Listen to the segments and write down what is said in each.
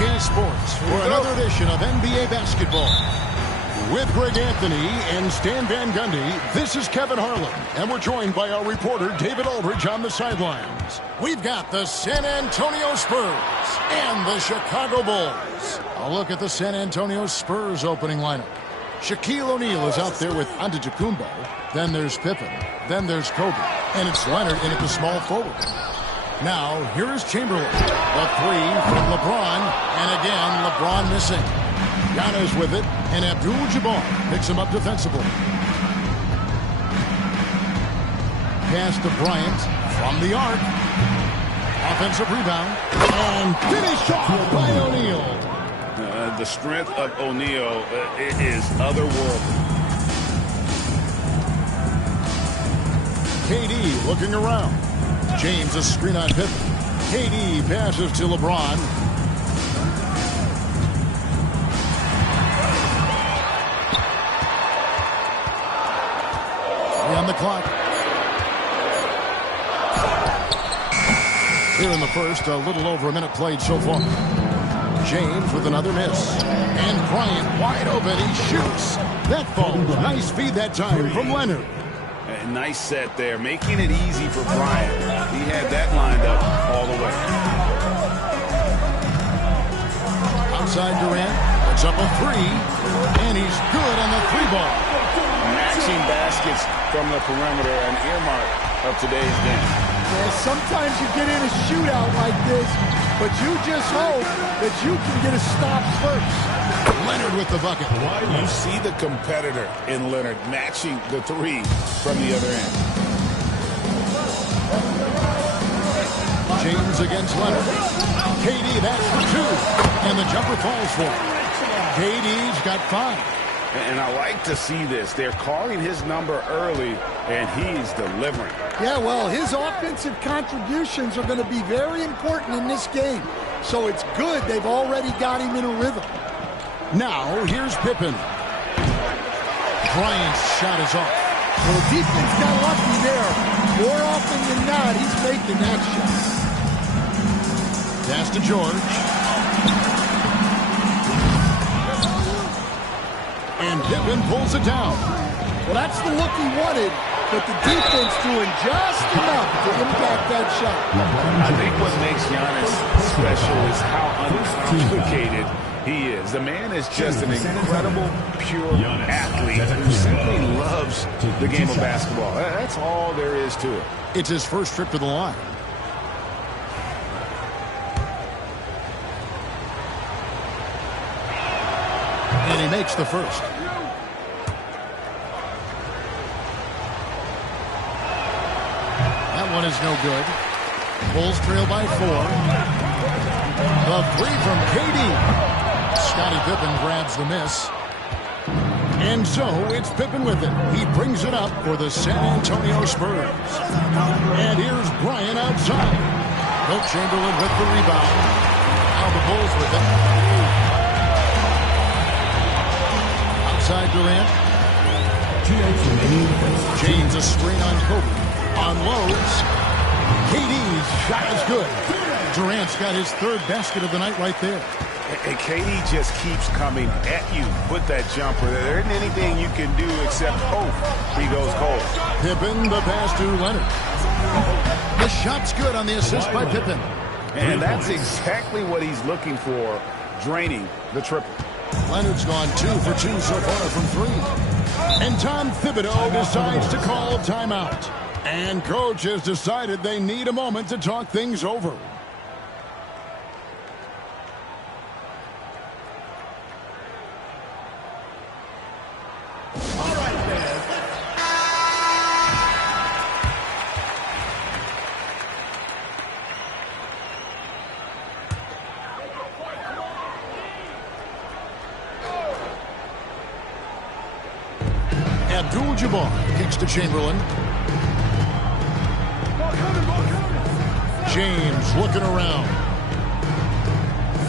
2K Sports for another edition of NBA basketball. With Greg Anthony and Stan Van Gundy, this is Kevin Harlan, and we're joined by our reporter David Aldridge on the sidelines. We've got the San Antonio Spurs and the Chicago Bulls. A look at the San Antonio Spurs opening lineup. Shaquille O'Neal is out there with Antetokounmpo. Then there's Pippen. Then there's Kobe. And it's Leonard in at the small forward. Now, here's Chamberlain. The three from LeBron. And again, LeBron missing. Giannis with it. And Abdul-Jabbar picks him up defensively. Pass to Bryant from the arc. Offensive rebound. And finish off by O'Neal. The strength of O'Neal is otherworldly. KD looking around. James a screen on Pippen. KD passes to LeBron. On the clock. Here in the first, a little over a minute played so far. James with another miss. And Bryant wide open. He shoots. That falls. Nice feed that time from Leonard. A nice set there, making it easy for Bryant. He had that lined up all the way. Outside Durant. Puts up a three. And he's good on the three ball. Matching baskets from the perimeter, an earmark of today's game. Yeah, sometimes you get in a shootout like this, but you just hope that you can get a stop first. Leonard with the bucket. You see the competitor in Leonard matching the three from the other end. James against Leonard. KD, that's for two. And the jumper falls for him. KD's got 5. And I like to see this. They're calling his number early, and he's delivering. Yeah, well, his offensive contributions are going to be very important in this game. So it's good they've already got him in a rhythm. Now, here's Pippen. Bryant's shot is off. Well, the defense got lucky there. More often than not, he's making that shot. Pass to George. And Pippen pulls it down. Well, that's the look he wanted, but the defense doing just enough to impact that shot. I think what makes Giannis special is how uncomplicated he is. The man is just an incredible, pure athlete who simply loves the game of basketball. That's all there is to it. It's his first trip to the line. And he makes the first. That one is no good. Bulls trail by 4. The three from KD. Scottie Pippen grabs the miss. And so it's Pippen with it. He brings it up for the San Antonio Spurs. And here's Bryant outside. Wilt Chamberlain with the rebound. Now the Bulls with it. Outside Durant. James a screen on Kobe. Unloads. KD's shot is good. Durant's got his third basket of the night right there. And KD just keeps coming at you with that jumper. There isn't anything you can do except hope he goes cold. Pippen, the pass to Leonard. The shot's good on the assist by Pippen. And that's exactly what he's looking for, draining the triple. Leonard's gone 2 for 2 so far from 3. And Tom Thibodeau decides to call timeout. And coach has decided they need a moment to talk things over. Abdul-Jabbar kicks to Chamberlain. James looking around.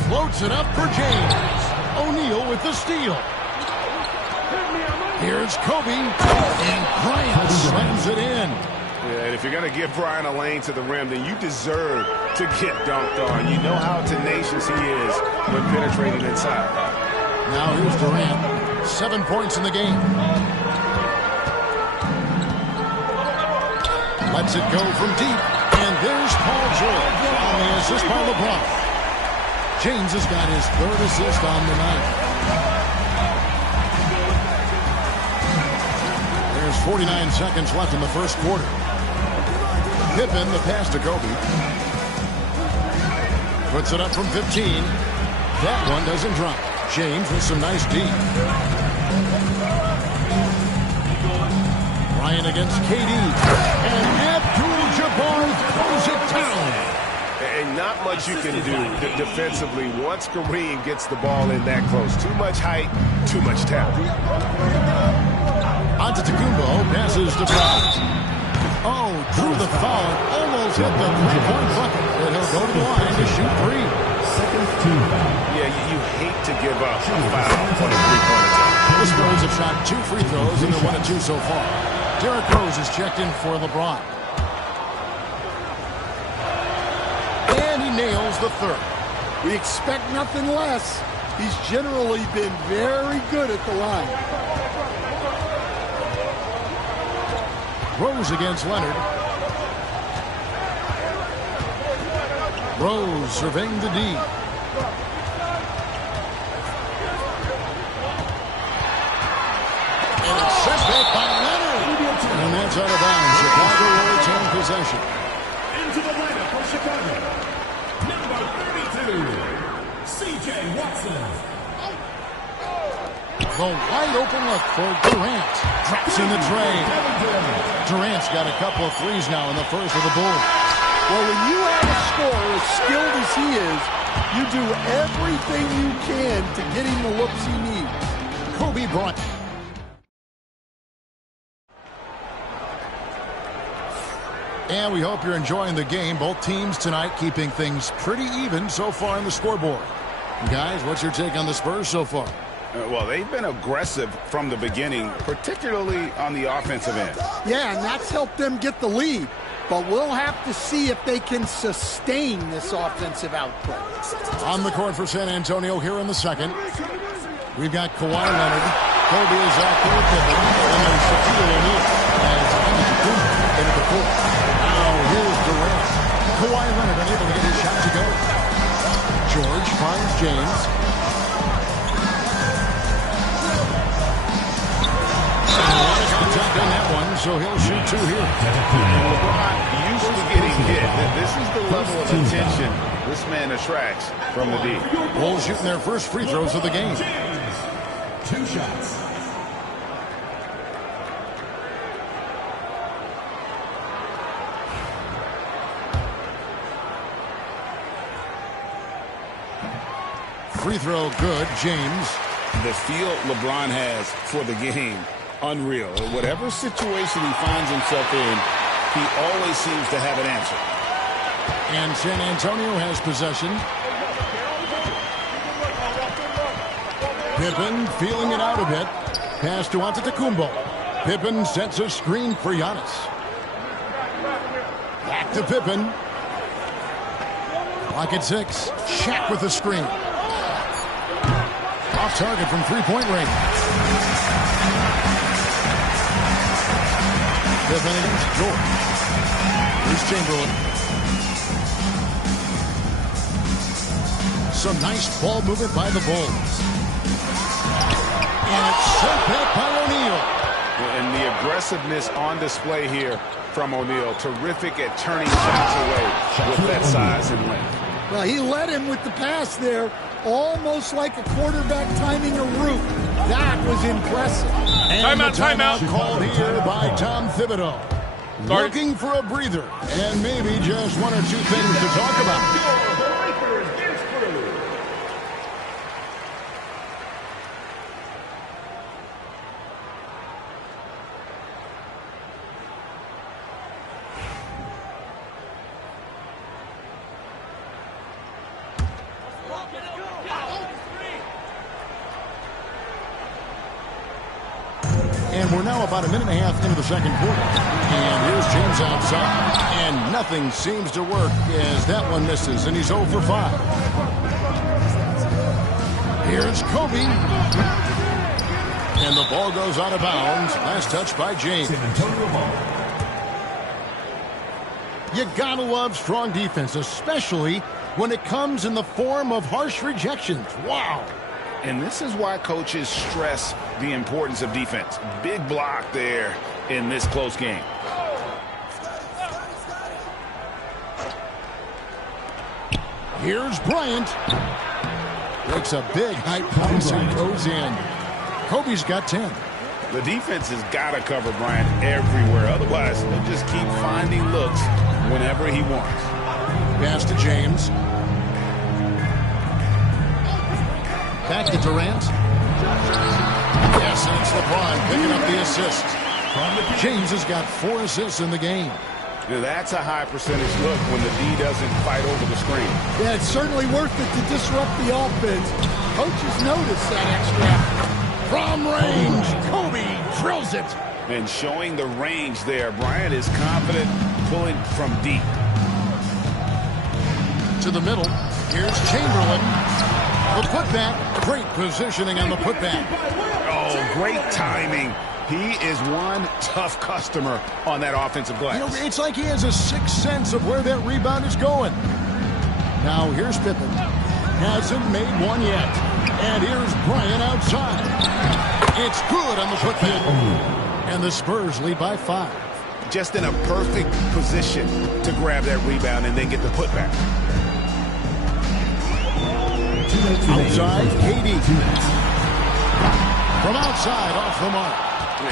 Floats it up for James. O'Neal with the steal. Here's Kobe. And Bryant slams it in. Yeah, and if you're going to give Brian a lane to the rim, then you deserve to get dunked on. You know how tenacious he is when penetrating inside. Now here's Durant. 7 points in the game. Lets it go from deep. And there's Paul George on the assist by LeBron. James has got his 3rd assist on the night. There's 49 seconds left in the first quarter. Pippen, the pass to Kobe. Puts it up from 15. That one doesn't drop. James with some nice D. Bryant against KD. And Abdul-Jabbar throws it down. And not much you can do defensively once Kareem gets the ball in that close. Too much height, too much talent. Antetokounmpo passes to Bryant. Oh, drew the foul. Almost hit the three-point bucket. And he'll go to the line to shoot 3. Yeah, you hate to give up a foul on a three-point attempt. The Spurs have shot 2 free throws, and they're 1 of 2 so far. Derrick Rose is checked in for LeBron. And he nails the 3rd. We expect nothing less. He's generally been very good at the line. Rose against Leonard. Rose surveying the D. And it's sent back by Leonard. And that's out of bounds. Chicago will retain possession. Into the lineup for Chicago. Number 32, C.J. Watson. The wide open look for Durant. Drops in the tray. Durant's got a couple of threes now in the first of the Bulls. Well, when you have a scorer as skilled as he is, you do everything you can to get him the looks he needs. Kobe Bryant. And we hope you're enjoying the game. Both teams tonight keeping things pretty even so far in the scoreboard. Guys, what's your take on the Spurs so far? Well, they've been aggressive from the beginning, particularly on the offensive end. Yeah, and that's helped them get the lead. But we'll have to see if they can sustain this offensive output. On the court for San Antonio here in the second. We've got Kawhi Leonard. Kobe is out there with Pippen. And then Shaquille O'Neal as Antetokounmpo into the court. Now here's Durant. Kawhi Leonard unable to get his shot to go. George finds James. Contact on that one, so he'll shoot 2 here. LeBron used to getting hit. This is the level of attention this man attracts from the D. Bulls shooting their first free throws of the game. 2 shots. Free throw good, James. The feel LeBron has for the game, unreal. Whatever situation he finds himself in, he always seems to have an answer. And San Antonio has possession. Pippen feeling it out a bit. Pass to Antetokounmpo. Pippen sets a screen for Giannis. Back to Pippen. Clock at 6. Shaq with the screen. Off target from three-point range. Pippen against George. Here's Chamberlain. Some nice ball movement by the Bulls. And it's sent back by O'Neal. And the aggressiveness on display here from O'Neal. Terrific at turning shots away with that size and length. Well, he led him with the pass there, almost like a quarterback timing a route. That was impressive. And timeout called here by Tom Thibodeau. Looking for a breather and maybe just 1 or 2 things to talk about. And We're now about a minute and a half into the second quarter. And here's James outside. And nothing seems to work as that one misses, and he's 0 for 5. Here's Kobe. And the ball goes out of bounds. Last touch by James. You gotta love strong defense, especially when it comes in the form of harsh rejections. Wow. And this is why coaches stress the importance of defense. Big block there in this close game. Here's Bryant. Breaks a big high post and goes in. Kobe's got 10. The defense has got to cover Bryant everywhere. Otherwise, he'll just keep finding looks whenever he wants. Pass to James. Back to Durant. Yes, and it's LeBron picking up the assist. James has got 4 assists in the game. That's a high percentage look when the D doesn't fight over the screen. Yeah, it's certainly worth it to disrupt the offense. Coaches notice that extra effort. From range, Kobe drills it. And showing the range there, Bryant is confident pulling from deep. To the middle, here's Chamberlain. The putback, great positioning on the putback. Oh, great timing. He is one tough customer on that offensive glass. You know, it's like he has a sixth sense of where that rebound is going. Now here's Pippen. Hasn't made one yet. And here's Bryant outside. It's good on the putback. And the Spurs lead by 5. Just in a perfect position to grab that rebound and then get the putback. Outside, KD. From outside, off the mark.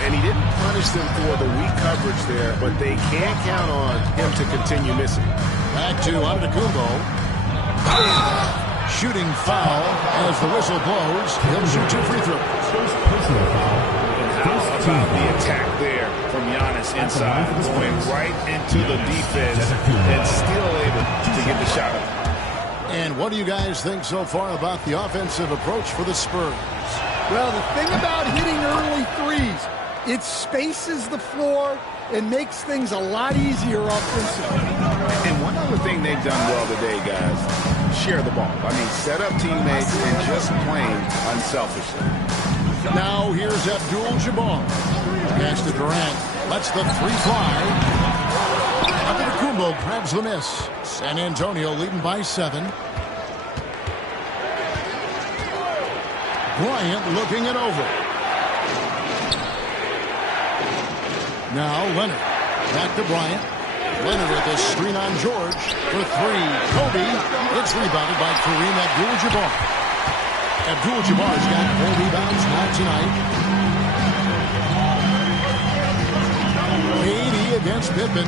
And he didn't punish them for the weak coverage there, but they can't count on him to continue missing. Back to Antetokounmpo. Shooting foul as the whistle blows. He'll shoot 2 free throws. And how about the attack there from Giannis inside, going right into the defense and still able to get the shot up. And what do you guys think so far about the offensive approach for the Spurs? Well, the thing about hitting early threes, it spaces the floor and makes things a lot easier offensively. And one other thing they've done well today, guys, share the ball. I mean, set up teammates and just playing unselfishly. Now here's Abdul-Jabbar. Pass to Durant. Lets the 3 fly. Antetokounmpo grabs the miss. San Antonio leading by 7. Bryant looking it over. Now Leonard. Back to Bryant. Leonard with a screen on George for 3. Kobe. It's rebounded by Kareem Abdul-Jabbar. Abdul-Jabbar's got 4 rebounds now tonight. KD against Pippen.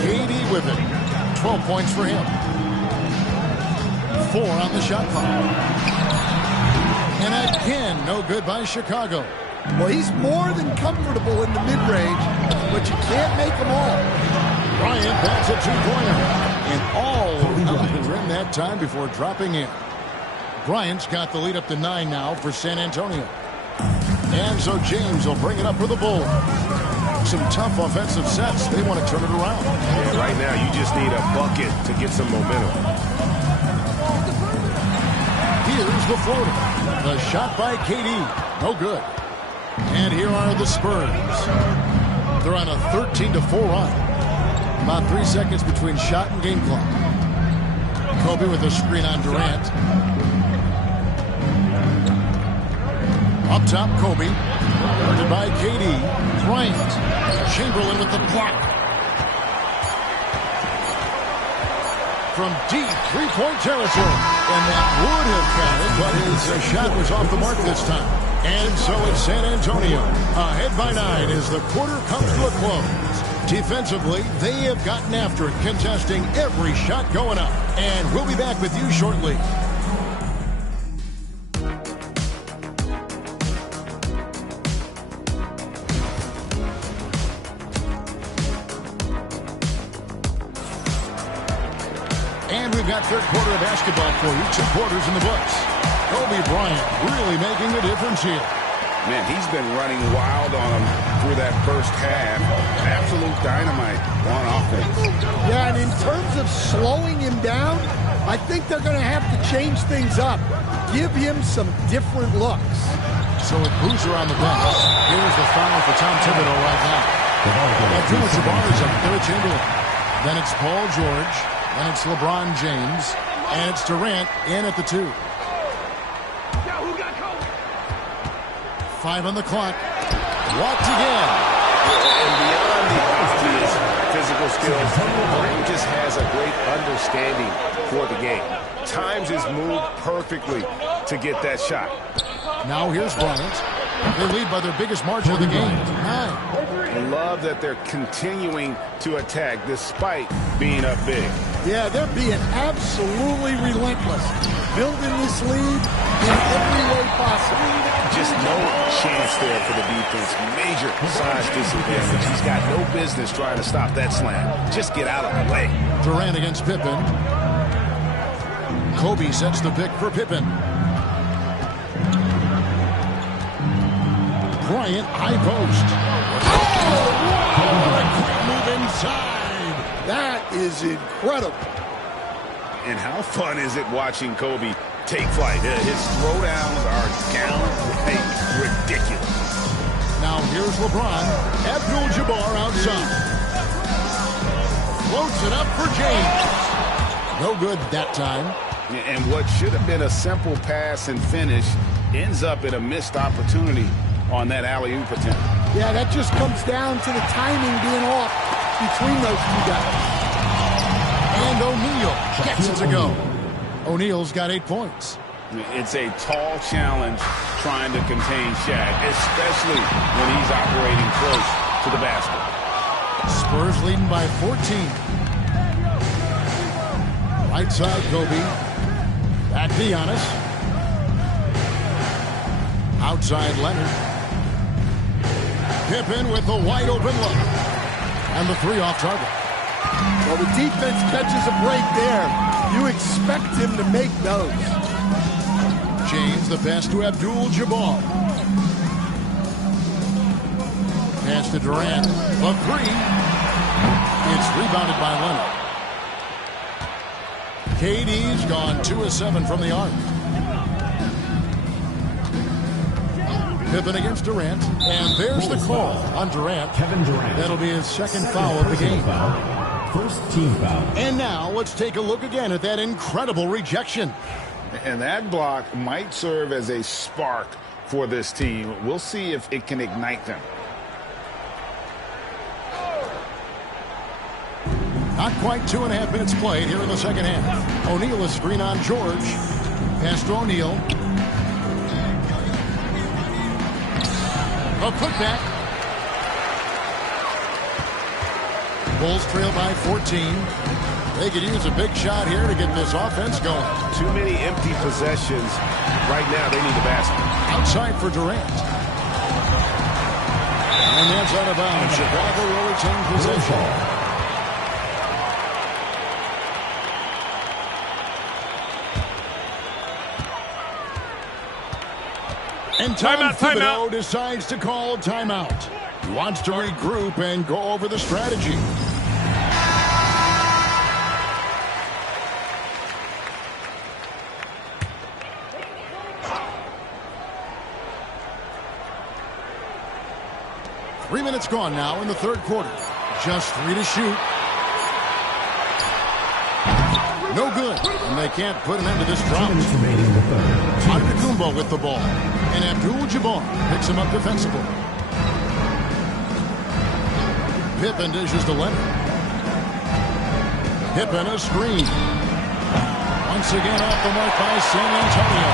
KD with it. 12 points for him. 4 on the shot clock. And again, no good by Chicago. Well, he's more than comfortable in the mid-range, but you can't make them all. Bryant bats a 2-pointer. And all out the rim that time before dropping in. Bryant's got the lead up to 9 now for San Antonio. And so James will bring it up for the Bulls. Some tough offensive sets. They want to turn it around. Yeah, right now, you just need a bucket to get some momentum. Here's the floater. The shot by KD. No good. And here are the Spurs. They're on a 13-4 run. About 3 seconds between shot and game clock. Kobe with a screen on Durant. Up top, Kobe. Guarded by KD. Bryant. Chamberlain with the block. From deep 3-point territory. And that would have counted, but his shot was off the mark this time. And so it's San Antonio. Ahead by 9 as the quarter comes to a close. Defensively, they have gotten after it, contesting every shot going up. And we'll be back with you shortly. And we've got third quarter of basketball for you. 2 quarters in the books. Kobe Bryant really making the difference here. Man, he's been running wild on him through that first half. Absolute dynamite on offense. Yeah, and in terms of slowing him down, I think they're going to have to change things up. Give him some different looks. So with Boozer on the bench, here's the foul for Tom Thibodeau right now. Abdul-Jabbar is up there at Chamberlain. Then it's Paul George. Then it's LeBron James. And it's Durant in at the 2. 5 on the clock. Walked again. And beyond the obvious physical skills, Durant just has a great understanding for the game. Times his move perfectly to get that shot. Now here's Bryant. They lead by their biggest margin of the game, 9. I love that they're continuing to attack despite being up big. Yeah, they're being absolutely relentless. Building this lead in every way possible. Just no chance there for the defense. Major size disadvantage. He's got no business trying to stop that slam. Just get out of the way. Durant against Pippen. Kobe sets the pick for Pippen. Bryant, high post. Oh, what a quick move inside. That is incredible. And how fun is it watching Kobe take flight? His throwdowns are downright ridiculous. Now here's LeBron. Abdul-Jabbar outside. Floats it up for James. No good that time. And what should have been a simple pass and finish ends up in a missed opportunity on that alley-oop attempt. Yeah, that just comes down to the timing being off between those two guys. And O'Neal gets it to go. O'Neal's got 8 points. It's a tall challenge trying to contain Shaq, especially when he's operating close to the basket. Spurs leading by 14. Right side, Kobe. Back to Giannis. Outside, Leonard. Pippen with a wide open look. And the 3 off target. Well, the defense catches a break there. You expect him to make those. James, the pass to Abdul-Jabbar. Pass to Durant. A 3. It's rebounded by Leonard. KD's gone 2 of 7 from the arc. Pippen against Durant, and there's the call on Durant. Kevin Durant. That'll be his second foul of the game. First team foul. And now let's take a look again at that incredible rejection. And that block might serve as a spark for this team. We'll see if it can ignite them. Not quite 2.5 minutes played here in the second half. O'Neal is screen on George. Pass to O'Neal. A putback. Bulls trail by 14. They could use a big shot here to get this offense going. Too many empty possessions. Right now, they need a basket. Outside for Durant. And that's out of bounds. Chicago will retain possession. And Tom Thibodeau decides to call a timeout. He wants to regroup and go over the strategy. Three minutes gone now in the third quarter. Just 3 to shoot. No good, and they can't put an end to this drought. Antetokounmpo with the ball, and Abdul-Jabbar picks him up defensively. Pippen dishes to Leonard. Pippen a screen. Once again off the mark by San Antonio.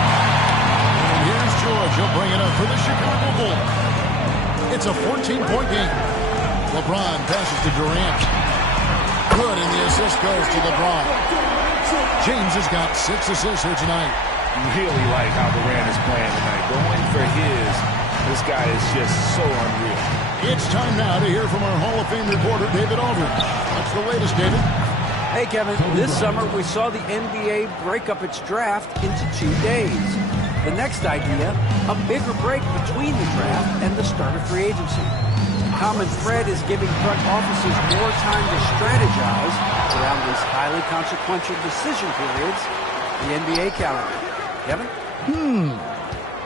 And here's George. He'll bring it up for the Chicago Bulls. It's a 14-point game. LeBron passes to Durant. Good, and the assist goes to LeBron. James has got 6 assists here tonight. Really like how Durant is playing tonight. Going for his. This guy is just so unreal. It's time now to hear from our Hall of Fame reporter, David Aldridge. What's the latest, David? Hey, Kevin. This summer, we saw the NBA break up its draft into 2 days. The next idea, a bigger break between the draft and the start of free agency. The common thread is giving front offices more time to strategize around these highly consequential decision periods, the NBA calendar. Kevin?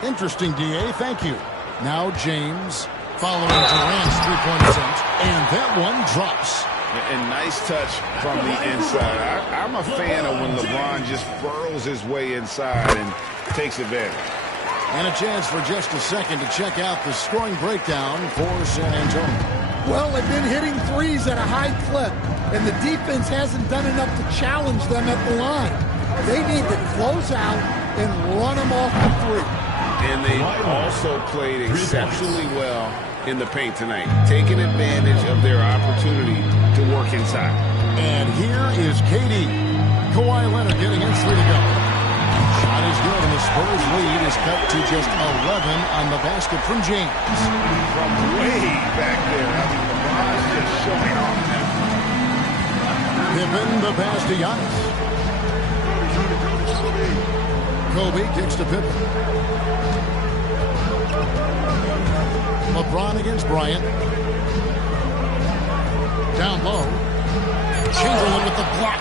Interesting, D.A. Thank you. Now James following Durant's three-point attempt, and that one drops. And nice touch from the inside. I'm a fan of when LeBron just burrows his way inside and takes advantage. And a chance for just a second to check out the scoring breakdown for San Antonio. Well, they've been hitting threes at a high clip, and the defense hasn't done enough to challenge them at the line. They need to close out and run them off the three. And they also played exceptionally well in the paint tonight, taking advantage of their opportunity to work inside. And here is KD. Kawhi Leonard getting his three to go. Shot is good, and the Spurs lead is cut to just 11 on the basket from James. From way back there, I mean, LeBron's just showing off now. Pippen, the pass to Giannis. Kobe kicks to Pippen. LeBron against Bryant. Down low. Chamberlain with the block.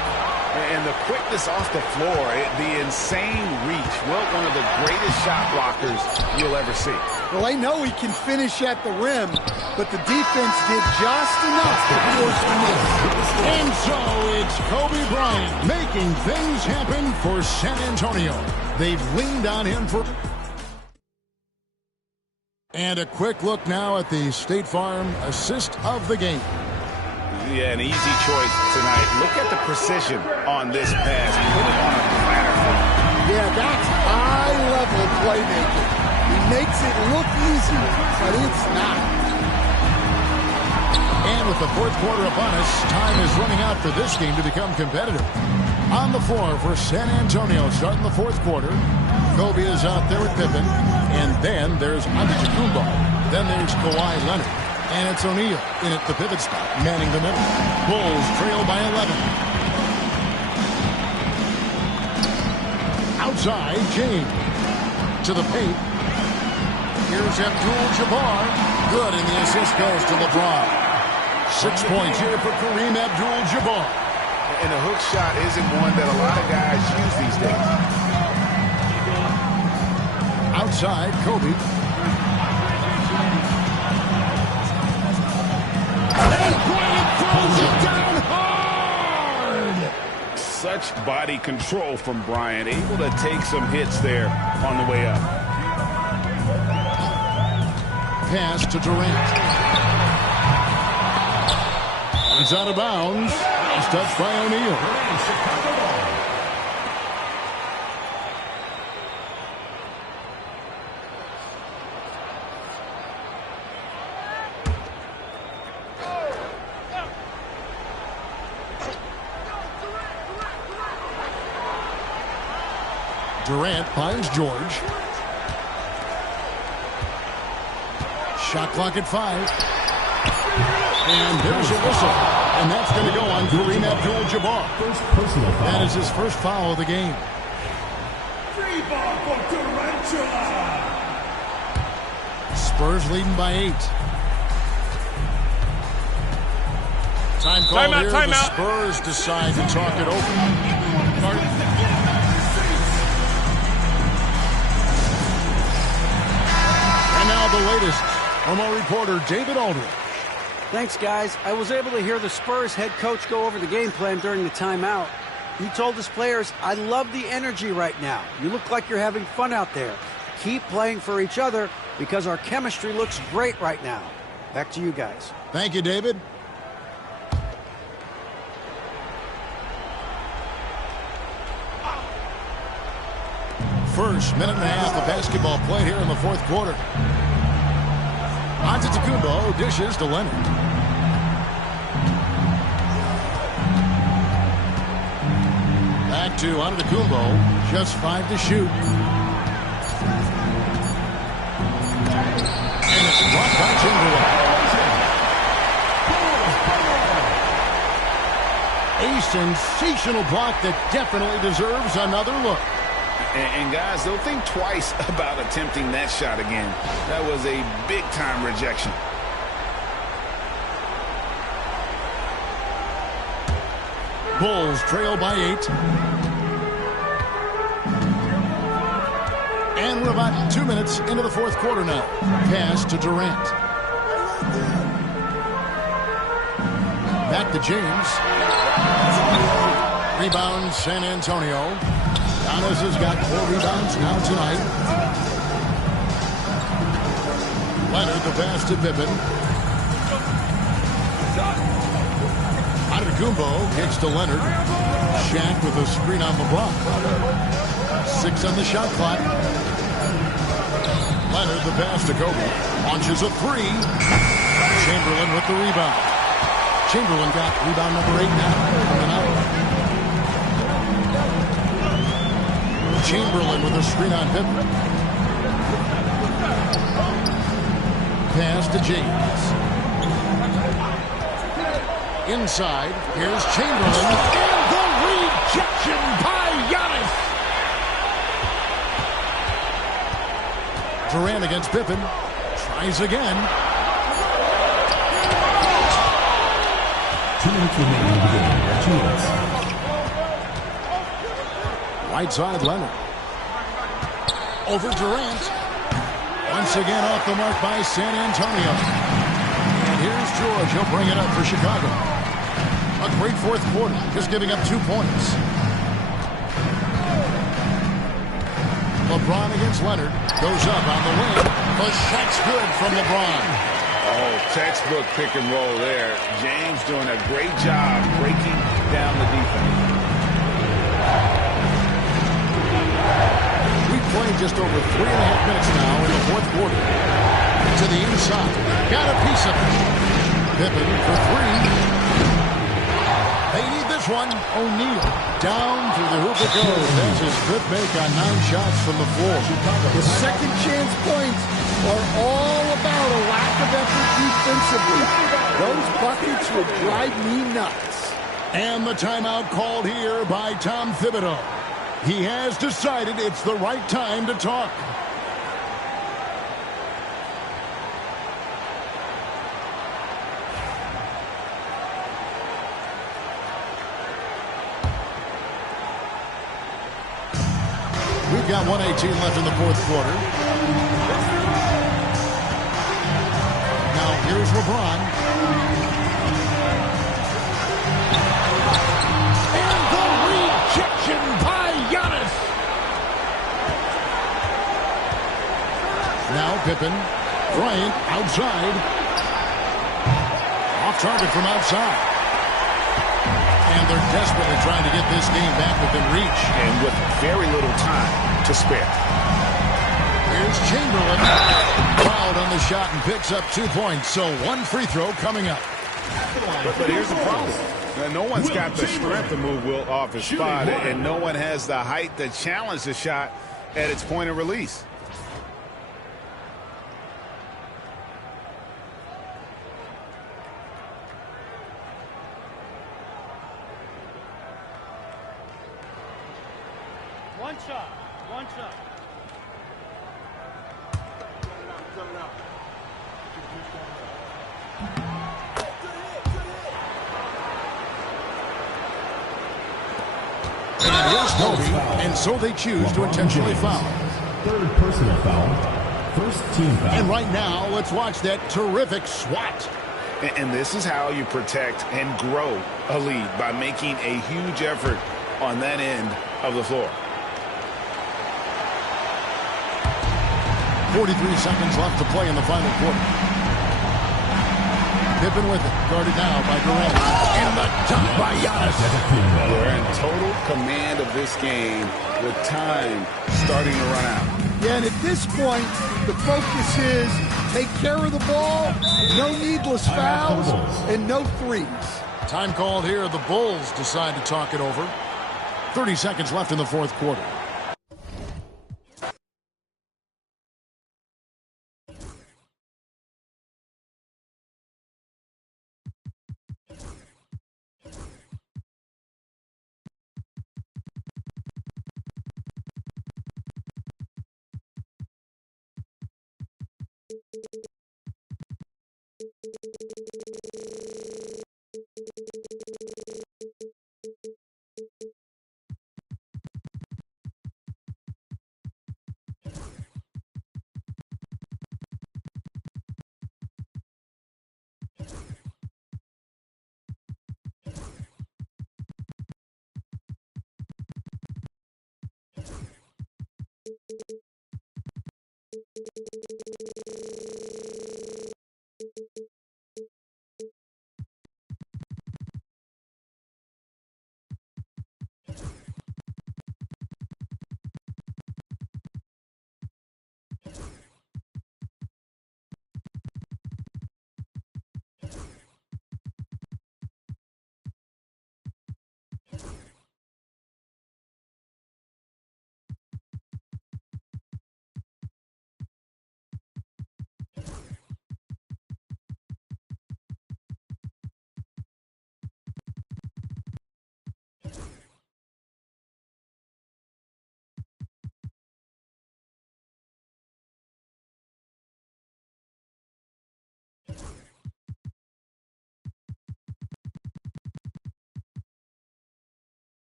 And the quickness off the floor, the insane reach. Well, one of the greatest shot blockers you'll ever see. Well, they know he can finish at the rim, but the defense did just enough to force the miss. And so it's Kobe Bryant making things happen for San Antonio. They've leaned on him for... And a quick look now at the State Farm assist of the game. Yeah, an easy choice tonight. Look at the precision on this pass. Put it on a platter. Yeah, that's high-level playmaking. He makes it look easy, but it's not. And with the fourth quarter upon us, time is running out for this game to become competitive. On the floor for San Antonio, starting the fourth quarter. Kobe is out there with Pippen. And then there's Antetokounmpo. Then there's Kawhi Leonard. And it's O'Neal in at the pivot spot, manning the middle. Bulls trail by 11. Outside, James. To the paint. Here's Abdul-Jabbar. Good, and the assist goes to LeBron. 6 points here for Kareem Abdul-Jabbar. And the hook shot isn't one that a lot of guys use these days. Outside, Kobe. And Bryant throws it down hard! Such body control from Bryant, able to take some hits there on the way up. Pass to Durant. It's out of bounds. It's touched by O'Neal. Durant finds George. Shot clock at 5. And there's a whistle. And that's going to go on Kareem Abdul-Jabbar. That is his first foul of the game. Free ball for Durantula. Spurs leading by 8. Time call here. The Spurs decide to talk it over. And now the latest from our reporter, David Aldridge. Thanks, guys. I was able to hear the Spurs head coach go over the game plan during the timeout. He told his players, I love the energy right now. You look like you're having fun out there. Keep playing for each other because our chemistry looks great right now. Back to you guys. Thank you, David. First minute and a half of basketball played here in the fourth quarter. Antetokounmpo dishes to Leonard. Back to Antetokounmpo. Just 5 to shoot. And it's blocked by Chamberlain. A sensational block that definitely deserves another look. And guys, they'll think twice about attempting that shot again. That was a big-time rejection. Bulls trail by 8. And we're about 2 minutes into the fourth quarter now. Pass to Durant. Back to James. Rebound San Antonio. Giannis has got 4 rebounds now tonight. Leonard the pass to Pippen. Antetokounmpo kicks to Leonard. Shaq with a screen on LeBron. 6 on the shot clock. Leonard the pass to Kobe. Launches a 3. Chamberlain with the rebound. Chamberlain got rebound number 8 now. Coming out. Chamberlain with a screen on Pippen. Pass to James. Inside, here's Chamberlain. And the rejection by Giannis. Durant against Pippen. Tries again. 2 minutes remaining in the game. 2 minutes. Right side, Leonard. Over Durant. Once again off the mark by San Antonio. And here's George. He'll bring it up for Chicago. A great fourth quarter, just giving up 2 points. LeBron against Leonard. Goes up on the wing. The shot's good from LeBron. Oh, textbook pick and roll there. James doing a great job breaking down the defense. We've played just over 3.5 minutes now in the fourth quarter. To the inside. Got a piece of it. Pippen for 3. They need this one. O'Neal down through the hoop it goes. That's his 5th make on 9 shots from the floor. The second chance points are all about a lack of effort defensively. Those buckets will drive me nuts. And the timeout called here by Tom Thibodeau. He has decided it's the right time to talk. We've got 1:18 left in the fourth quarter. Now here's LeBron. And the rejection by Giannis. Now Pippen. Bryant outside. Off target from outside. And they're desperately trying to get this game back within reach. And with very little time to spare. Here's Chamberlain. Fouled on the shot and picks up 2 points. So 1 free throw coming up. But here's the problem. No one's got the strength to move Wilt off his spot, and no one has the height to challenge the shot at its point of release. One shot. And here's Kobe, and so they choose to intentionally foul. 3rd personal foul. 1st team foul. And right now, let's watch that terrific swat. And this is how you protect and grow a lead, by making a huge effort on that end of the floor. 43 seconds left to play in the final quarter. Pippen with it, guarded now by Durant. And the dunk by Giannis. We're in total command of this game with time starting to run out. Yeah, and at this point, the focus is take care of the ball, no needless fouls, and no threes. Time called here. The Bulls decide to talk it over. 30 seconds left in the fourth quarter.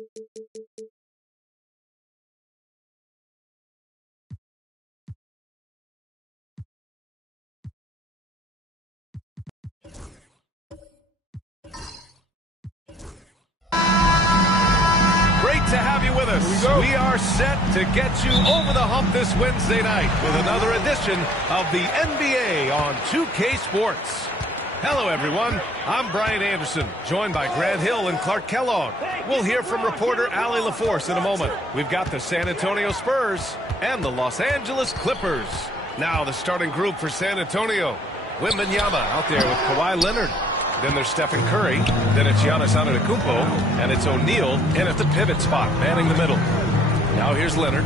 Great to have you with us. We are set to get you over the hump this Wednesday night with another edition of the NBA on 2K Sports. Hello, everyone. I'm Brian Anderson, joined by Grant Hill and Clark Kellogg. We'll hear from reporter Allie LaForce in a moment. We've got the San Antonio Spurs and the Los Angeles Clippers. Now the starting group for San Antonio. Wembanyama out there with Kawhi Leonard. Then there's Stephen Curry. Then it's Giannis Antetokounmpo. And it's O'Neal in at the pivot spot, manning the middle. Now here's Leonard.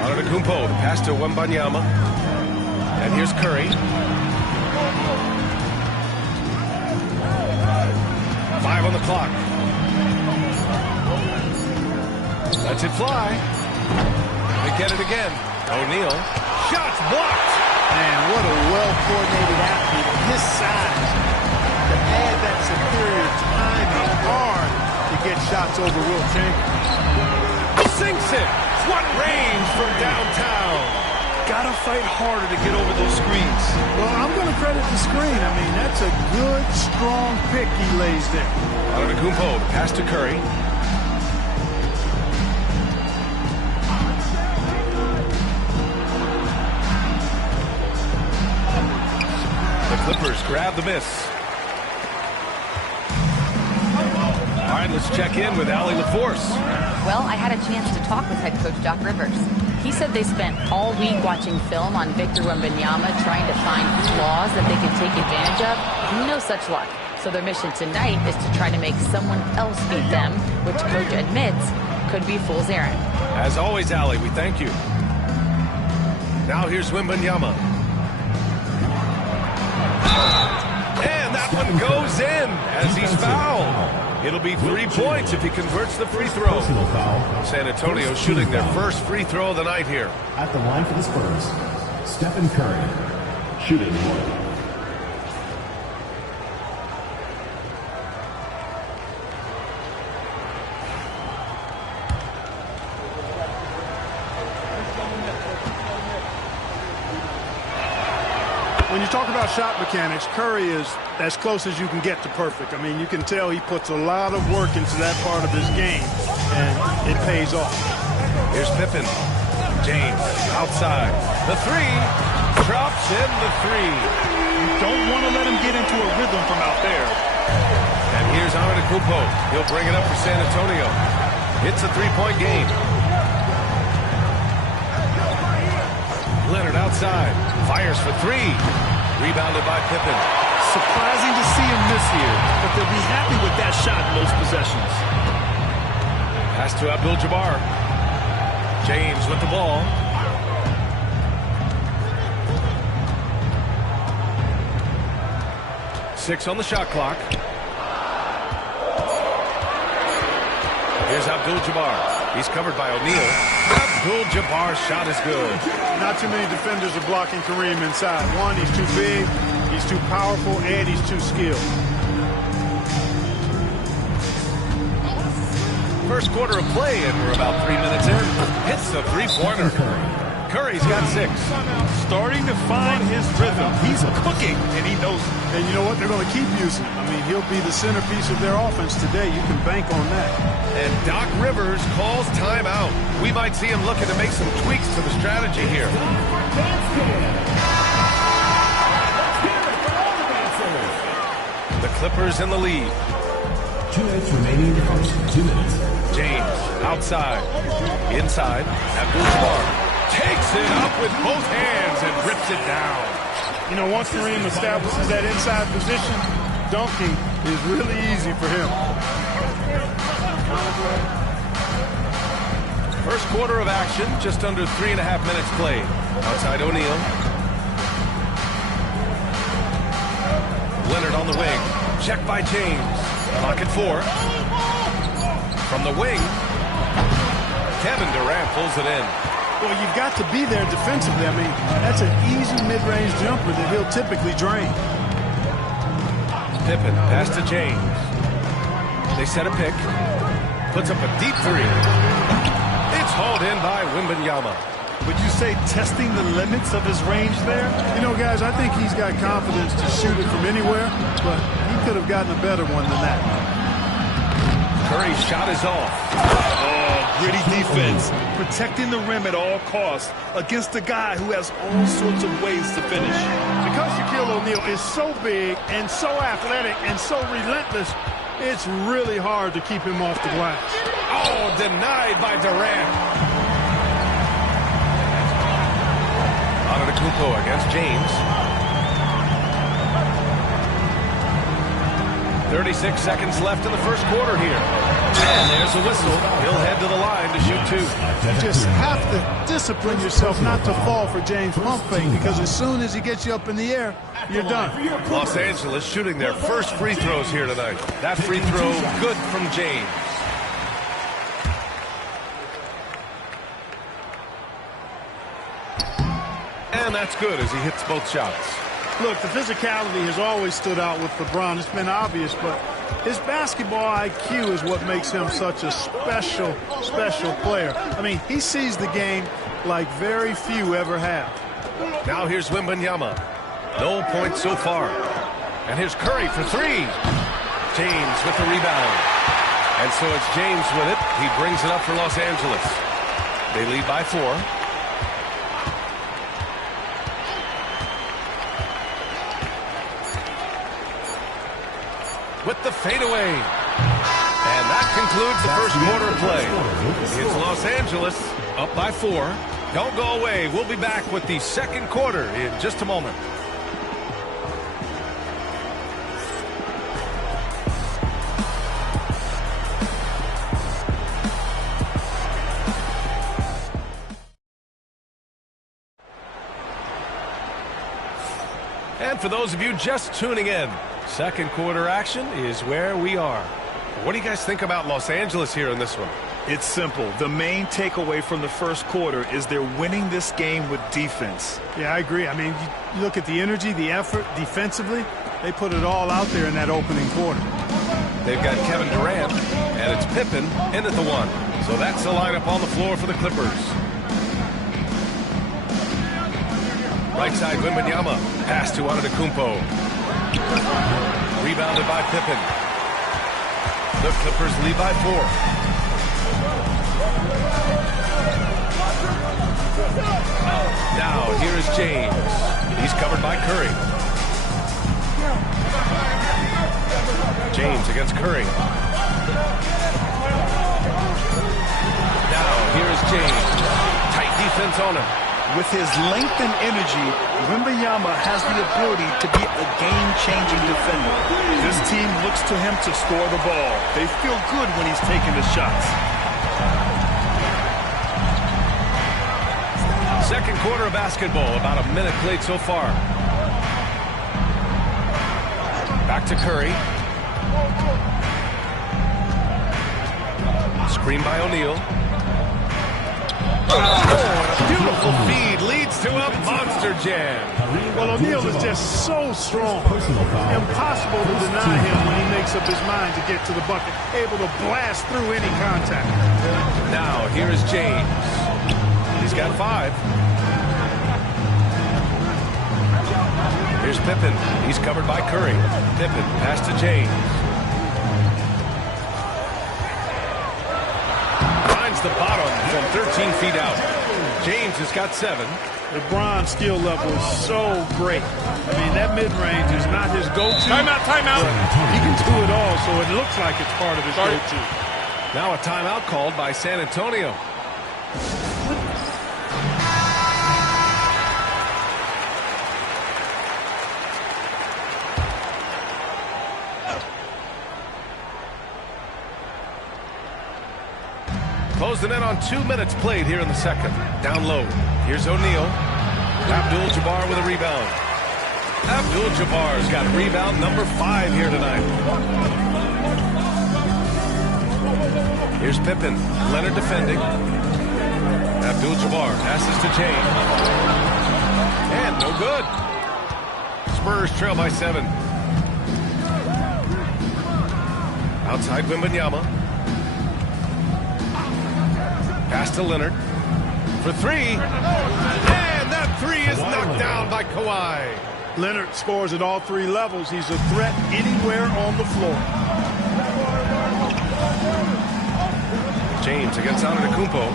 Antetokounmpo, the pass to Wembanyama. And here's Curry. 5 on the clock. Lets it fly. They get it again. O'Neal. Shots blocked. Man, what a well-coordinated athlete. His size to add that superior timing, hard to get shots over Wilt Chamberlain. Sinks it. What range from downtown. Gotta fight harder to get over those screens. Well, I'm going to credit the screen. I mean, that's a good, strong pick he lays there. Antetokounmpo, the pass to Curry. The Clippers grab the miss. All right, let's check in with Allie LaForce. Well, I had a chance to talk with head coach Doc Rivers. He said they spent all week watching film on Victor Wembanyama trying to find flaws that they could take advantage of. No such luck. So their mission tonight is to try to make someone else beat them, which coach admits could be fool's errand. As always, Allie, we thank you. Now here's Wembanyama. And that one goes in as he's fouled. It'll be 3 points if he converts the free throw. San Antonio shooting their first free throw of the night here. At the line for the Spurs, Stephen Curry, shooting one. When you talk about shot mechanics, Curry is as close as you can get to perfect. I mean, you can tell he puts a lot of work into that part of his game, and it pays off. Here's Pippen. James outside. The three. Drops in the three. You don't want to let him get into a rhythm from out there. And here's Antetokounmpo. He'll bring it up for San Antonio. It's a three-point game. Leonard outside. Fires for three. Rebounded by Pippen. Surprising to see him miss here, but they'll be happy with that shot in most possessions. Pass to Abdul-Jabbar. James with the ball. Six on the shot clock. Here's Abdul-Jabbar. He's covered by O'Neal. Abdul-Jabbar's shot is good. Not too many defenders are blocking Kareem inside. One, he's too big, he's too powerful, and he's too skilled. First quarter of play, and we're about 3 minutes in. Hits the three-pointer. Curry's got 6. Starting to find his rhythm. He's cooking, and he knows it. And you know what? They're going to keep using him. I mean, he'll be the centerpiece of their offense today. You can bank on that. And Doc Rivers calls timeout. We might see him looking to make some tweaks to the strategy here. The Clippers in the lead. 2 minutes remaining in the first. 2 minutes. James outside. Inside. Abdul-Jabbar takes it up with both hands and rips it down. You know, once Kareem establishes that inside position, dunking is really easy for him. First quarter of action, just under 3.5 minutes played. Outside O'Neal. Leonard on the wing. Check by James. Clock at 4. From the wing, Kevin Durant pulls it in. Well, you've got to be there defensively. I mean, that's an easy mid-range jumper that he'll typically drain. Pippen, pass to James. They set a pick. puts up a deep three. It's hauled in by Wembanyama. Would you say testing the limits of his range there? You know, guys, I think he's got confidence to shoot it from anywhere, but he could have gotten a better one than that. Curry's shot is off. Oh, gritty defense. Protecting the rim at all costs against a guy who has all sorts of ways to finish. Because Shaquille O'Neal is so big and so athletic and so relentless, it's really hard to keep him off the glass. Oh, denied by Durant. Antetokounmpo against James. 36 seconds left in the first quarter here. And there's a whistle. He'll head to the line to shoot two. You just have to discipline yourself not to fall for James pump fake, because as soon as he gets you up in the air, you're done. Los Angeles shooting their first free throws here tonight. That free throw good from James. And that's good as he hits both shots. Look, the physicality has always stood out with LeBron. It's been obvious, but his basketball IQ is what makes him such a special player. I mean, he sees the game like very few ever have. Now here's Wembanyama. No points so far. And here's Curry for three. James with the rebound. And so it's James with it. He brings it up for Los Angeles. They lead by 4. With the fadeaway. And that concludes the first quarter play. It's Los Angeles up by 4. Don't go away. We'll be back with the second quarter in just a moment. And for those of you just tuning in, second quarter action is where we are. What do you guys think about Los Angeles here in this one? It's simple. The main takeaway from the first quarter is they're winning this game with defense. Yeah, I agree. I mean, you look at the energy, the effort, defensively, they put it all out there in that opening quarter. They've got Kevin Durant, and it's Pippen in at the 1. So that's the lineup on the floor for the Clippers. Right side, Wembanyama. Pass to Antetokounmpo. Rebounded by Pippen. The Clippers lead by 4. Now, here is James. He's covered by Curry. James against Curry. Now, here is James. Tight defense on him. With his length and energy, Wembanyama has the ability to be a game-changing defender. This team looks to him to score the ball. They feel good when he's taking the shots. Second quarter of basketball, about a minute played so far. Back to Curry. Screen by O'Neal. Oh, a beautiful feed leads to a monster jam. Well, O'Neal is just so strong. Impossible to deny him when he makes up his mind to get to the bucket. Able to blast through any contact. Now, here is James. He's got 5. Here's Pippen. He's covered by Curry. Pippen, pass to James. Finds the bottom from 13 feet out. James has got 7. LeBron's skill level is so great. I mean, that mid-range is not his go-to. Timeout, timeout. He can do it all, so it looks like it's part of his go-to. Now a timeout called by San Antonio. Closing in on 2 minutes played here in the second. Down low. Here's O'Neal. Abdul-Jabbar with a rebound. Abdul-Jabbar's got rebound number 5 here tonight. Here's Pippen. Leonard defending. Abdul-Jabbar passes to James. And no good. Spurs trail by 7. Outside Wembanyama. to Leonard for three. And that three is knocked down by Kawhi. Leonard scores at all three levels. He's a threat anywhere on the floor. James against Antetokounmpo.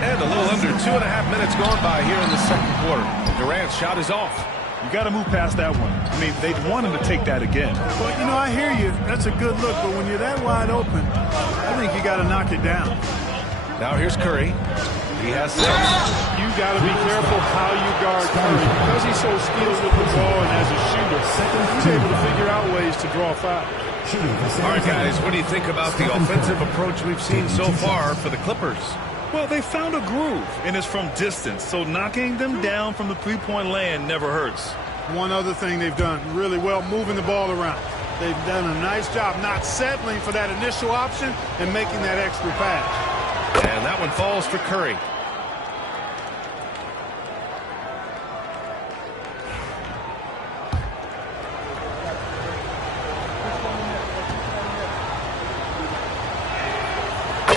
And a little under 2.5 minutes gone by here in the second quarter. Durant's shot is off. You got to move past that one. I mean, they'd want him to take that again. Well, you know, I hear you. That's a good look, but when you're that wide open, I think you got to knock it down. Now here's Curry. He has 6. You got to be careful how you guard Curry. Because he's so skilled with the ball and as a shooter, he's able to figure out ways to draw foul. All right, guys, what do you think about the offensive approach we've seen so far for the Clippers? Well, they found a groove, and it's from distance, so knocking them down from the three-point land never hurts. One other thing they've done really well, moving the ball around. They've done a nice job not settling for that initial option and making that extra pass. And that one falls for Curry.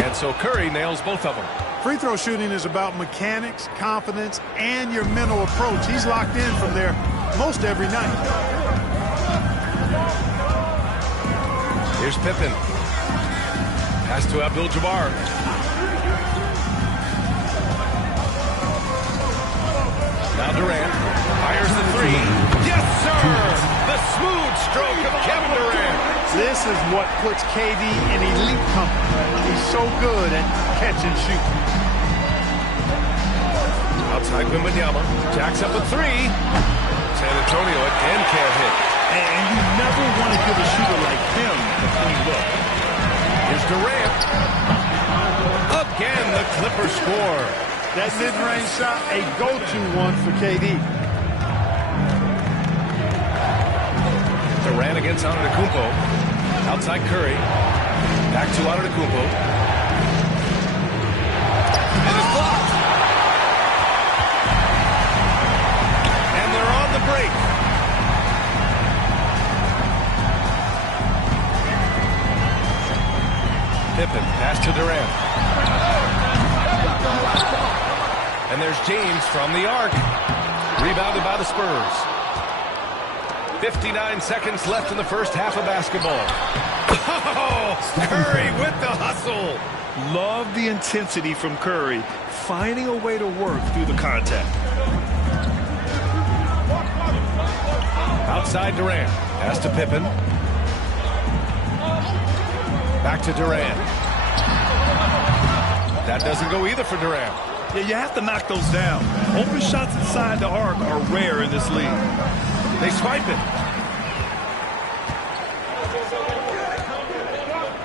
And so Curry nails both of them. Free throw shooting is about mechanics, confidence, and your mental approach. He's locked in from there most every night. Here's Pippen. Pass to Abdul-Jabbar. Now Durant fires the three. Yes, sir! The smooth stroke of Kevin Durant. This is what puts KD in elite company. He's so good at catch and shoot. Outside Wembanyama. Jacks up a three. San Antonio again can't hit. And you never want to give a shooter like him a clean look. Here's Durant. Again, the Clippers score. That mid-range shot, a go-to one for KD. Durant against Antetokounmpo. Outside Curry. Back to Antetokounmpo. And it's blocked. And they're on the break. Pippen, pass to Durant. And there's James from the arc. Rebounded by the Spurs. 59 seconds left in the first half of basketball. Oh, Curry with the hustle. Love the intensity from Curry, finding a way to work through the contact. Outside Durant. Pass to Pippen. Back to Durant. That doesn't go either for Durant. Yeah, you have to knock those down. Open shots inside the arc are rare in this league. They swipe it.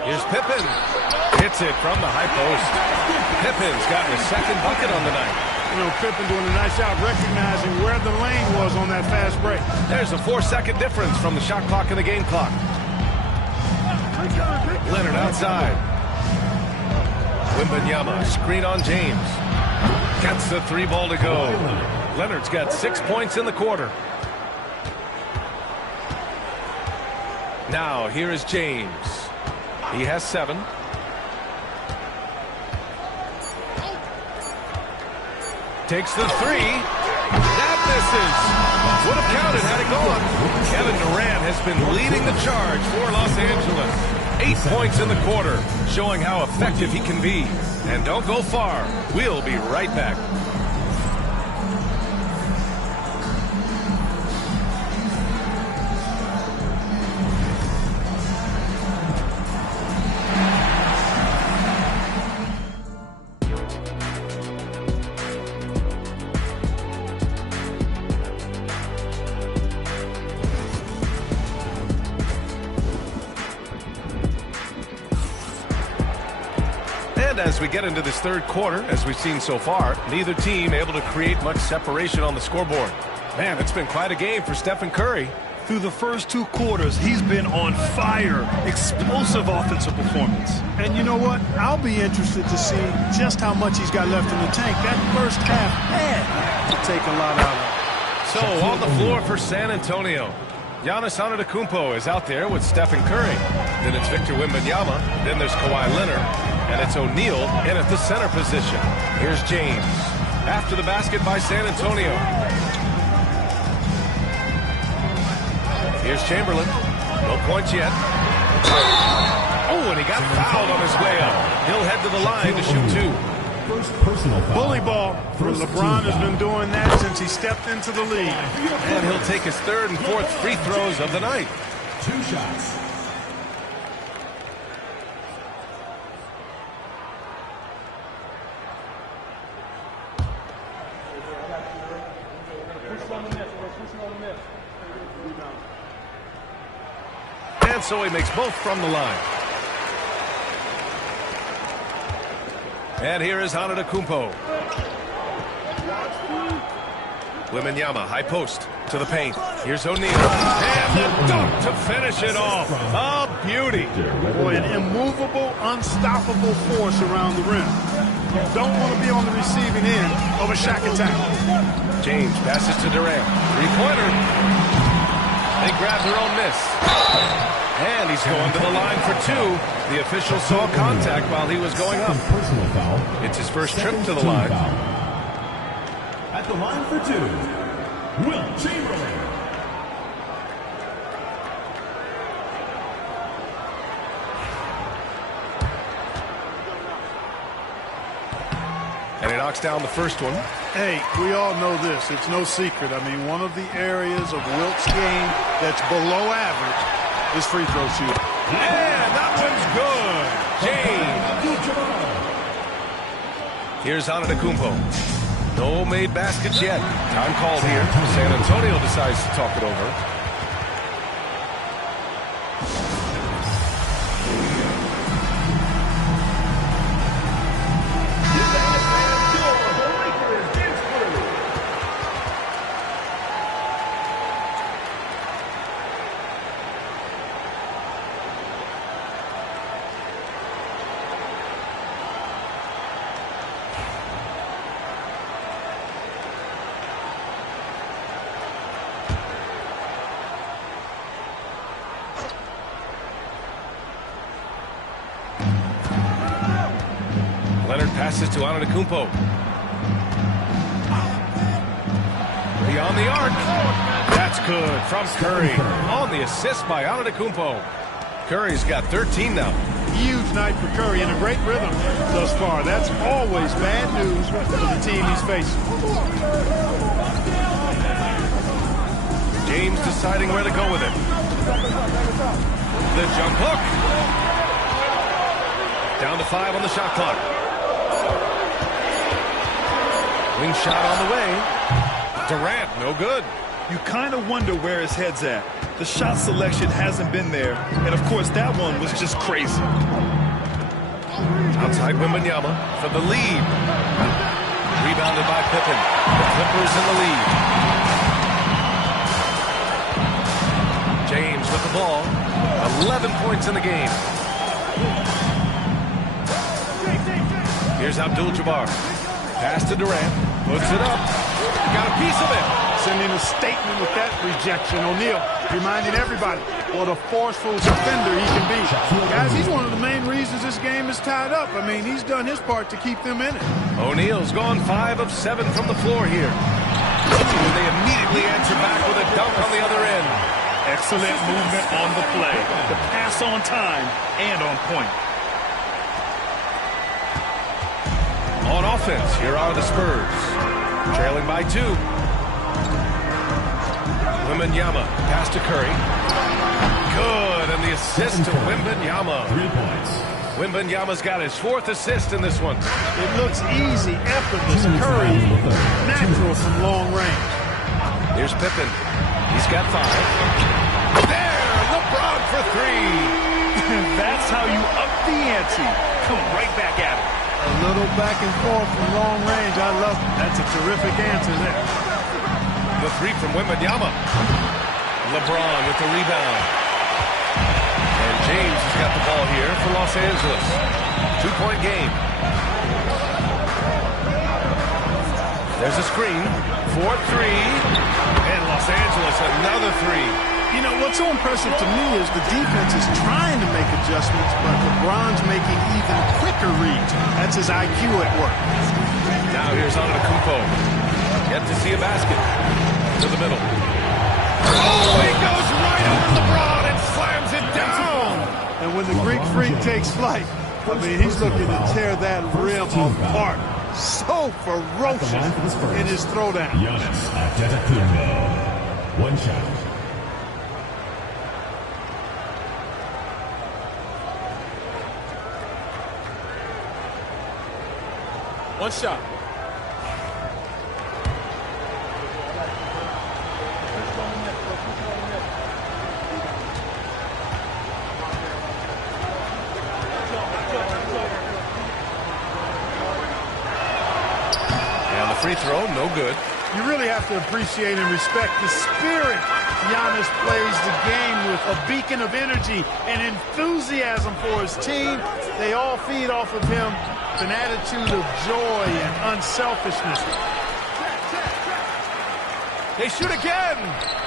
Here's Pippen. Hits it from the high post. Pippen's gotten his second bucket on the night. You know, Pippen doing a nice job recognizing where the lane was on that fast break. There's a 4-second difference from the shot clock and the game clock. Leonard outside. Wembanyama, screen on James. Gets the three ball to go. Leonard's got 6 points in the quarter. Now, here is James. He has 7. Takes the three. That misses. Would have counted had it gone. Kevin Durant has been leading the charge for Los Angeles. 8 points in the quarter, showing how effective he can be. And don't go far. We'll be right back. As we get into this third quarter, as we've seen so far, neither team able to create much separation on the scoreboard. Man, it's been quite a game for Stephen Curry. Through the first 2 quarters, he's been on fire. Explosive offensive performance. And you know what? I'll be interested to see just how much he's got left in the tank. That first half had to take a lot out of it. So on the floor for San Antonio. Giannis Antetokounmpo is out there with Stephen Curry. Then it's Victor Wembanyama. Then there's Kawhi Leonard. And it's O'Neal in at the center position. Here's James. After the basket by San Antonio. Here's Chamberlain. No points yet. Oh, and he got fouled on his way up. He'll head to the line to shoot 2. First personal foul. Bully ball. LeBron has been doing that since he stepped into the league. And he'll take his 3rd and 4th free throws of the night. 2 shots. And so he makes both from the line. And here is Antetokounmpo. Wembanyama, high post to the paint. Here's O'Neal. And the dunk to finish it off. A beauty. Boy, an immovable, unstoppable force around the rim. You don't want to be on the receiving end of a Shaq attack. James passes to Durant. 3-pointer. They grab their own miss. And he's going to the line for 2. The official saw contact while he was going up. Personal foul. It's his first trip to the line. At the line for 2, Wilt Chamberlain. And he knocks down the first one. Hey, we all know this. It's no secret. I mean, one of the areas of Wilt's game that's below average is free throw shooting. And that one's good. James. Here's Antetokounmpo. No made baskets yet. Time called here. San Antonio decides to talk it over. Leonard passes to Antetokounmpo. Beyond the arc. That's good from Curry. On the assist by Antetokounmpo. Curry's got 13 now. Huge night for Curry and a great rhythm thus far. That's always bad news for the team he's facing. James deciding where to go with it. The jump hook. Down to 5 on the shot clock. Wing shot on the way. Durant, no good. You kind of wonder where his head's at. The shot selection hasn't been there. And, of course, that one was just crazy. Outside Wembanyama for the lead. Rebounded by Pippen. The Clippers in the lead. James with the ball. 11 points in the game. Here's Abdul-Jabbar. Pass to Durant. Puts it up. Got a piece of it. Sending a statement with that rejection. O'Neal reminding everybody what a forceful defender he can be. Guys, he's one of the main reasons this game is tied up. I mean, he's done his part to keep them in it. O'Neal's gone 5 of 7 from the floor here. And they immediately answer back with a dunk on the other end. Excellent movement on the play. The pass on time and on point. On offense, here are the Spurs. Trailing by 2. Wembanyama, pass to Curry. Good, and the assist to Wembanyama. 3 points. Wembanyama's got his 4th assist in this one. It looks easy, effortless. Curry, natural from long range. Here's Pippen. He's got 5. There, LeBron for 3. That's how you up the ante. Come right back at it. A little back and forth from long range. I love it. That's a terrific answer there. The 3 from Wembanyama. LeBron with the rebound. And James has got the ball here for Los Angeles. 2-point game. There's a screen. 4-3. And Los Angeles another 3. You know, what's so impressive to me is the defense is trying to make adjustments, but LeBron's making even quicker reads. That's his IQ at work. Now here's Antetokounmpo. Yet to see a basket. To the middle. Oh, he goes right over LeBron and slams it down. And when the Greek Freak takes flight, I mean, he's looking to tear that rim apart. So ferocious in his throwdown. Giannis Antetokounmpo. One shot. One shot. And the free throw, no good. You really have to appreciate and respect the spirit Giannis plays the game with, a beacon of energy and enthusiasm for his team. They all feed off of him, an attitude of joy and unselfishness. They shoot again.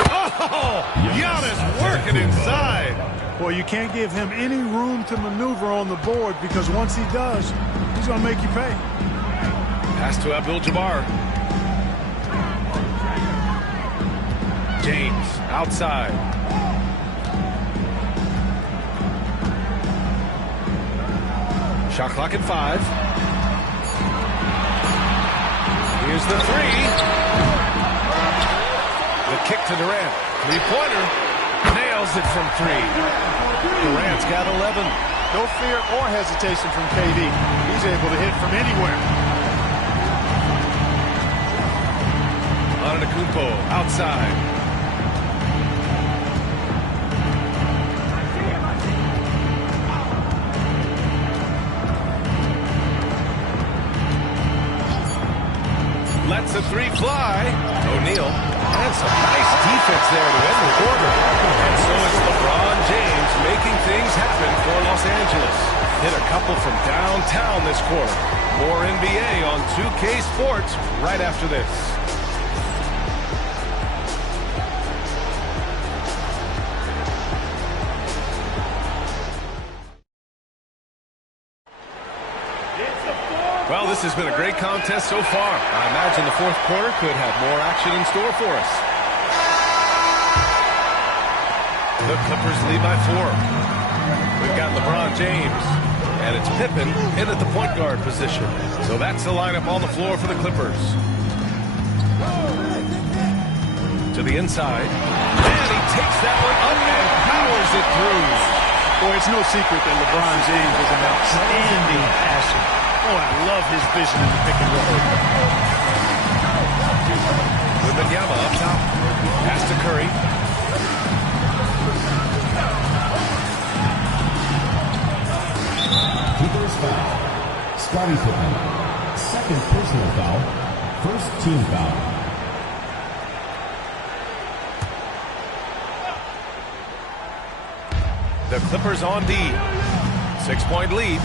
Oh, Giannis working inside. Boy, you can't give him any room to maneuver on the board because once he does, he's going to make you pay. Pass to Abdul-Jabbar. James outside. Shot clock at 5. Here's the 3. The kick to Durant. Three-pointer. Nails it from 3. Durant's got 11. No fear or hesitation from KD. He's able to hit from anywhere. Antetokounmpo outside. Lets the 3 fly. O'Neal. And some nice defense there to end the quarter. And so it's LeBron James making things happen for Los Angeles. Hit a couple from downtown this quarter. More NBA on 2K Sports right after this. Well, this has been a great contest so far. I imagine the fourth quarter could have more action in store for us. The Clippers lead by 4. We've got LeBron James, and it's Pippen in at the point guard position. So that's the lineup on the floor for the Clippers. To the inside, and he takes that one up and powers it through. Boy, it's no secret that LeBron James is an outstanding passer. Oh, I love his vision in the pick and roll. Wembanyama up top. Pass to Curry. Keeper's foul. Scottie Pippen. Second personal foul. First team foul. The Clippers on D. 6-point lead.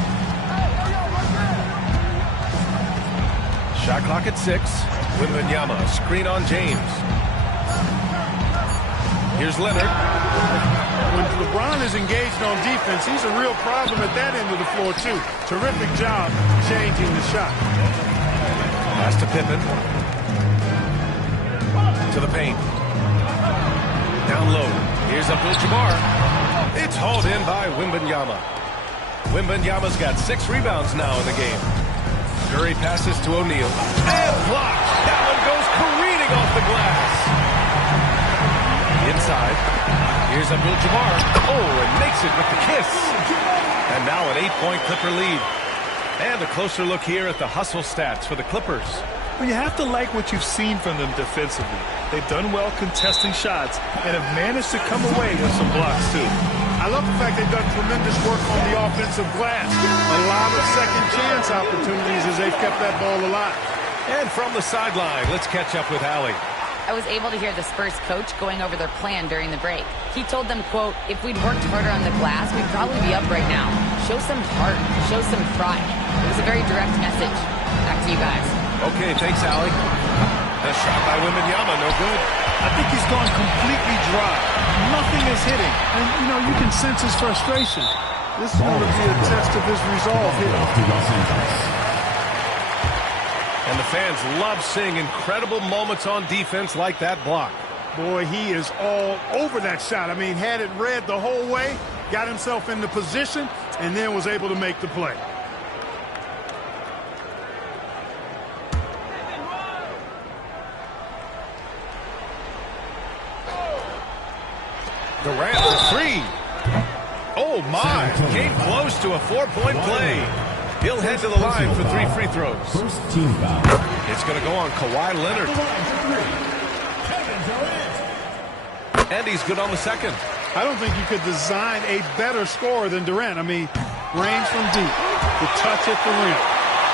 Shot clock at 6. Wembanyama, screen on James. Here's Leonard. When LeBron is engaged on defense, he's a real problem at that end of the floor, too. Terrific job changing the shot. Pass to Pippen. To the paint. Down low. Here's Abdul-Jabbar. It's hauled in by Wembanyama. Wembanyama's got 6 rebounds now in the game. Curry passes to O'Neal. And blocked. That one goes careening off the glass. Inside. Here's Abdul-Jabbar. Oh, and makes it with the kiss. And now an 8-point Clipper lead. And a closer look here at the hustle stats for the Clippers. Well, you have to like what you've seen from them defensively. They've done well contesting shots and have managed to come away with some blocks, too. I love the fact they've done tremendous work on the offensive glass. A lot of second chance opportunities as they've kept that ball alive. And from the sideline, let's catch up with Allie. I was able to hear the Spurs coach going over their plan during the break. He told them, quote, if we'd worked harder on the glass, we'd probably be up right now. Show some heart. Show some pride. It was a very direct message. Back to you guys. Okay, thanks, Allie. The shot by Wembanyama, no good. I think he's gone completely dry. Nothing is hitting. And, you know, you can sense his frustration. This is going to be a test of his resolve here. And the fans love seeing incredible moments on defense like that block. Boy, he is all over that shot. I mean, had it read the whole way, got himself into position, and then was able to make the play. Durant for three. Oh, my. Came close to a 4-point play. He'll head to the line for 3 free throws. First team foul. It's going to go on Kawhi Leonard. And he's good on the second. I don't think you could design a better scorer than Durant. I mean, range from deep, the touch at the rim,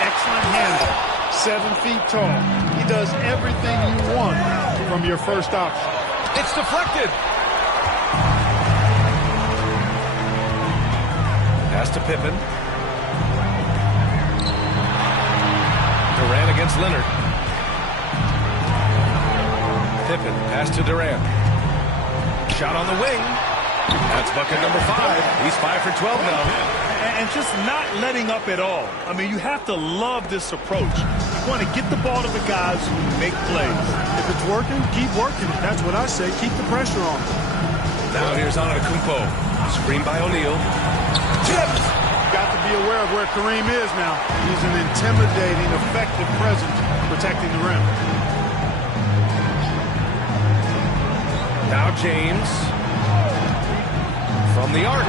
excellent handle, 7 feet tall. He does everything you want from your first option. It's deflected. Pass to Pippen. Durant against Leonard. Pippen, pass to Durant. Shot on the wing. That's bucket number 5. He's 5 for 12 now. And just not letting up at all. I mean, you have to love this approach. You want to get the ball to the guys who make plays. If it's working, keep working. That's what I say. Keep the pressure on. Now here's Antetokounmpo. Screen by O'Neal. Tipped. Got to be aware of where Kareem is now. He's an intimidating, effective presence protecting the rim. Now James from the arc.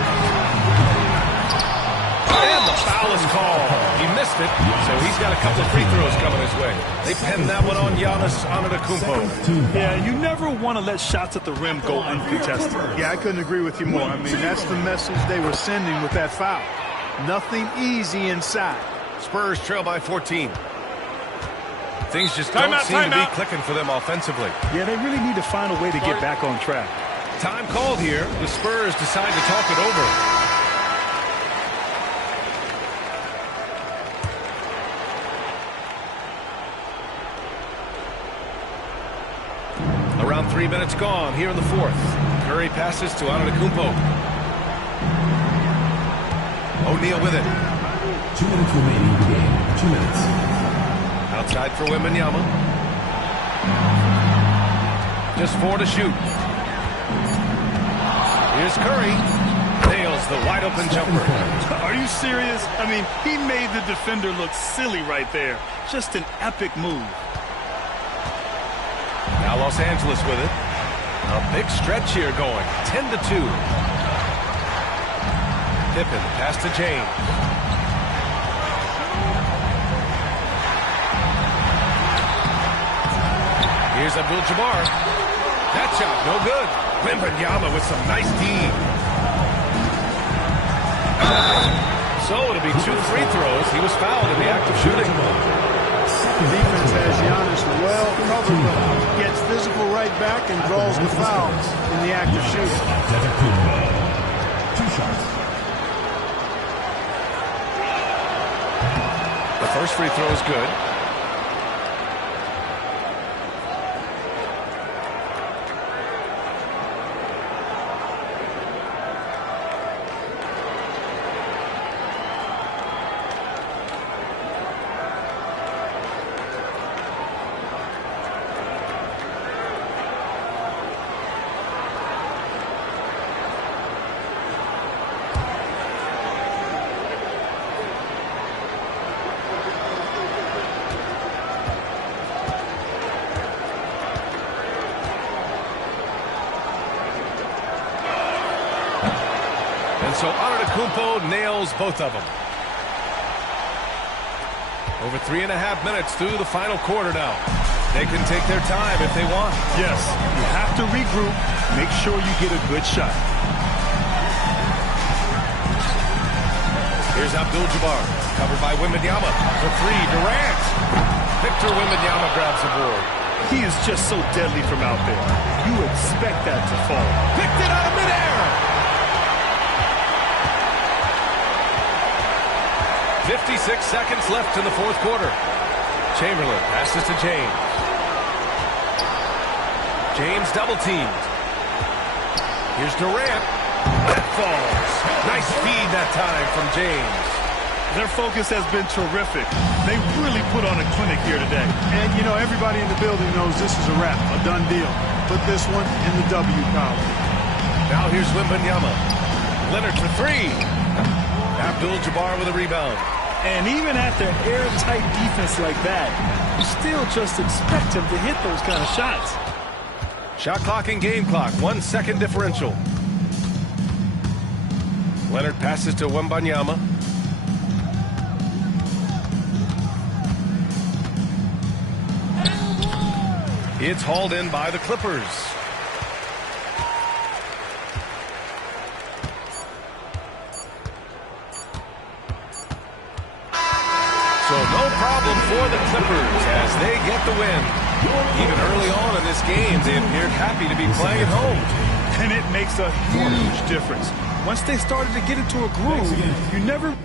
And the foul is called. He missed it, so he's got a couple of free throws coming his way. They pinned that one on Giannis Antetokounmpo. Yeah, you never want to let shots at the rim go uncontested. Yeah, I couldn't agree with you more. I mean, that's the message they were sending with that foul. Nothing easy inside. Spurs trail by 14. Things just don't seem to be clicking for them offensively. Yeah, they really need to find a way to get back on track. Time called here. The Spurs decide to talk it over. Around 3 minutes gone here in the fourth. Curry passes to Antetokounmpo. O'Neal with it. 2 minutes remaining in the game. 2 minutes. Outside for Wembanyama. Just 4 to shoot. Here's Curry. Nails the wide open jumper. Are you serious? I mean, he made the defender look silly right there. Just an epic move. Now Los Angeles with it. A big stretch here going. 10 to 2. Pippen, pass to James. Here's Abdul-Jabbar. That shot, no good. Wembanyama with some nice D. So it'll be 2 free throws. He was fouled in the act of shooting. The defense has Giannis well covered. Gets physical right back and draws the foul in the act of shooting. 2 shots. The first free throw is good. So Antetokounmpo nails both of them. Over 3.5 minutes through the final quarter now. They can take their time if they want. Yes, you have to regroup. Make sure you get a good shot. Here's Abdul-Jabbar, covered by Wembanyama. For 3, Durant. Victor Wembanyama grabs the board. He is just so deadly from out there. You expect that to fall. Picked it out of midair. 56 seconds left in the fourth quarter. Chamberlain passes to James. James double-teamed. Here's Durant. That falls. Nice feed that time from James. Their focus has been terrific. They really put on a clinic here today. And, you know, everybody in the building knows this is a wrap, a done deal. Put this one in the W column. Now here's Wembanyama. Leonard for three. Abdul-Jabbar with a rebound. And even after airtight defense like that, you still just expect him to hit those kind of shots. Shot clock and game clock, 1 second differential. Leonard passes to Wembanyama. It's hauled in by the Clippers. So no problem for the Clippers as they get the win. Even early on in this game, they appeared happy to be playing at home. And it makes a huge difference. Once they started to get into a groove, you never